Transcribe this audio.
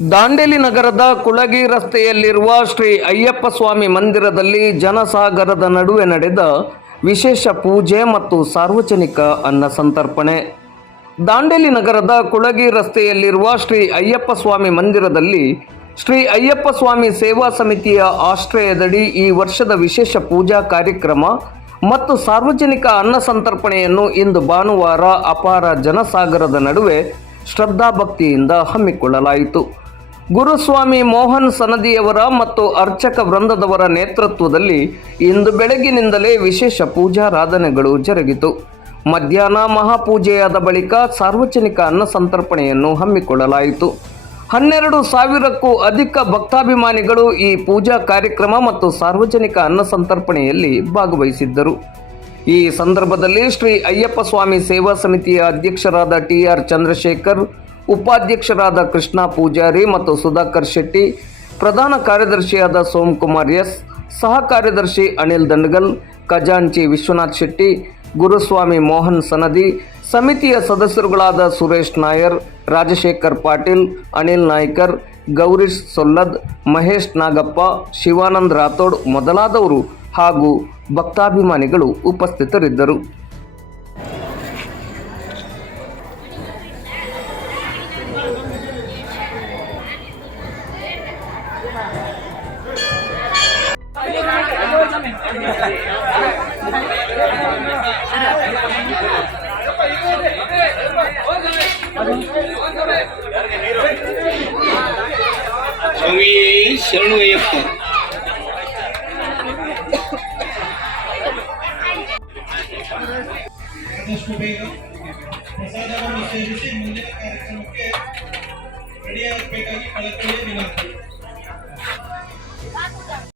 ದಾಂಡೇಲಿ ನಗರದ ಕುಳಗಿ ರಸ್ತೆಯಲ್ಲಿರುವ ಶ್ರೀ ಅಯ್ಯಪ್ಪ ಸ್ವಾಮಿ ಮಂದಿರದಲ್ಲಿ ಜನಸಾಗರದ ನಡುವೆ ನಡೆದ ವಿಶೇಷ ಪೂಜೆ ಮತ್ತು ಸಾರ್ವಜನಿಕ ಅನ್ನ ಸಂತರ್ಪಣೆ. ದಾಂಡೇಲಿ ನಗರದ ಕುಳಗಿ ರಸ್ತೆಯಲ್ಲಿರುವ ಶ್ರೀ ಅಯ್ಯಪ್ಪ ಸ್ವಾಮಿ ಮಂದಿರದಲ್ಲಿ ಶ್ರೀ ಅಯ್ಯಪ್ಪ ಸ್ವಾಮಿ ಸೇವಾ ಸಮಿತಿಯ ಆಶ್ರಯದಡಿ ಈ ವರ್ಷದ ವಿಶೇಷ ಪೂಜಾ ಕಾರ್ಯಕ್ರಮ ಮತ್ತು ಸಾರ್ವಜನಿಕ ಅನ್ನ ಸಂತರ್ಪಣೆಯನ್ನು ಇಂದು ಭಾನುವಾರ ಅಪಾರ ಜನಸಾಗರದ ನಡುವೆ ಶ್ರದ್ಧಾಭಕ್ತಿಯಿಂದ ಹಮ್ಮಿಕೊಳ್ಳಲಾಯಿತು. ಗುರುಸ್ವಾಮಿ ಮೋಹನ್ ಸನದಿಯವರ ಮತ್ತು ಅರ್ಚಕ ವೃಂದದವರ ನೇತೃತ್ವದಲ್ಲಿ ಇಂದು ಬೆಳಗಿನಿಂದಲೇ ವಿಶೇಷ ಪೂಜಾರಾಧನೆಗಳು ಜರುಗಿತು. ಮಧ್ಯಾಹ್ನ ಮಹಾಪೂಜೆಯಾದ ಬಳಿಕ ಸಾರ್ವಜನಿಕ ಅನ್ನ ಸಂತರ್ಪಣೆಯನ್ನು ಹಮ್ಮಿಕೊಳ್ಳಲಾಯಿತು. ಹನ್ನೆರಡು ಸಾವಿರಕ್ಕೂ ಅಧಿಕ ಭಕ್ತಾಭಿಮಾನಿಗಳು ಈ ಪೂಜಾ ಕಾರ್ಯಕ್ರಮ ಮತ್ತು ಸಾರ್ವಜನಿಕ ಅನ್ನ ಸಂತರ್ಪಣೆಯಲ್ಲಿ ಭಾಗವಹಿಸಿದ್ದರು. ಈ ಸಂದರ್ಭದಲ್ಲಿ ಶ್ರೀ ಅಯ್ಯಪ್ಪ ಸ್ವಾಮಿ ಸೇವಾ ಸಮಿತಿಯ ಅಧ್ಯಕ್ಷರಾದ ಟಿ ಆರ್ ಚಂದ್ರಶೇಖರ್ ಉಪಾಧ್ಯಕ್ಷರಾದ ಕೃಷ್ಣ ಪೂಜಾರಿ ಮತ್ತು ಸುಧಾಕರ್ ಶೆಟ್ಟಿ, ಪ್ರಧಾನ ಕಾರ್ಯದರ್ಶಿಯಾದ ಸೋಮಕುಮಾರ್ ಎಸ್, ಸಹ ಕಾರ್ಯದರ್ಶಿ ಅನಿಲ್ ದಂಡಗಲ್, ಖಜಾಂಚಿ ವಿಶ್ವನಾಥ್ ಶೆಟ್ಟಿ, ಗುರುಸ್ವಾಮಿ ಮೋಹನ್ ಸನದಿ, ಸಮಿತಿಯ ಸದಸ್ಯರುಗಳಾದ ಸುರೇಶ್ ನಾಯರ್, ರಾಜಶೇಖರ್ ಪಾಟೀಲ್, ಅನಿಲ್ ನಾಯ್ಕರ್, ಗೌರೀಶ್ ಸೊಲ್ಲದ್, ಮಹೇಶ್ ನಾಗಪ್ಪ, ಶಿವಾನಂದ್ ರಾಥೋಡ್ ಮೊದಲಾದವರು ಹಾಗೂ ಭಕ್ತಾಭಿಮಾನಿಗಳು ಉಪಸ್ಥಿತರಿದ್ದರು. ಸ್ವಾಮಿ ಶರಣು ಅಯ್ಯಪ್ಪ ಆದಷ್ಟು ಬೇಗ ಪ್ರಸಾದವನ್ನು ಸೇವಿಸಿ ಮುಂದಿನ ಕಾರ್ಯಕ್ರಮಕ್ಕೆ ರೆಡಿಯಾಗಬೇಕಾಗಿ ಕಳಕಳಿಯ ವಿನಂತಿ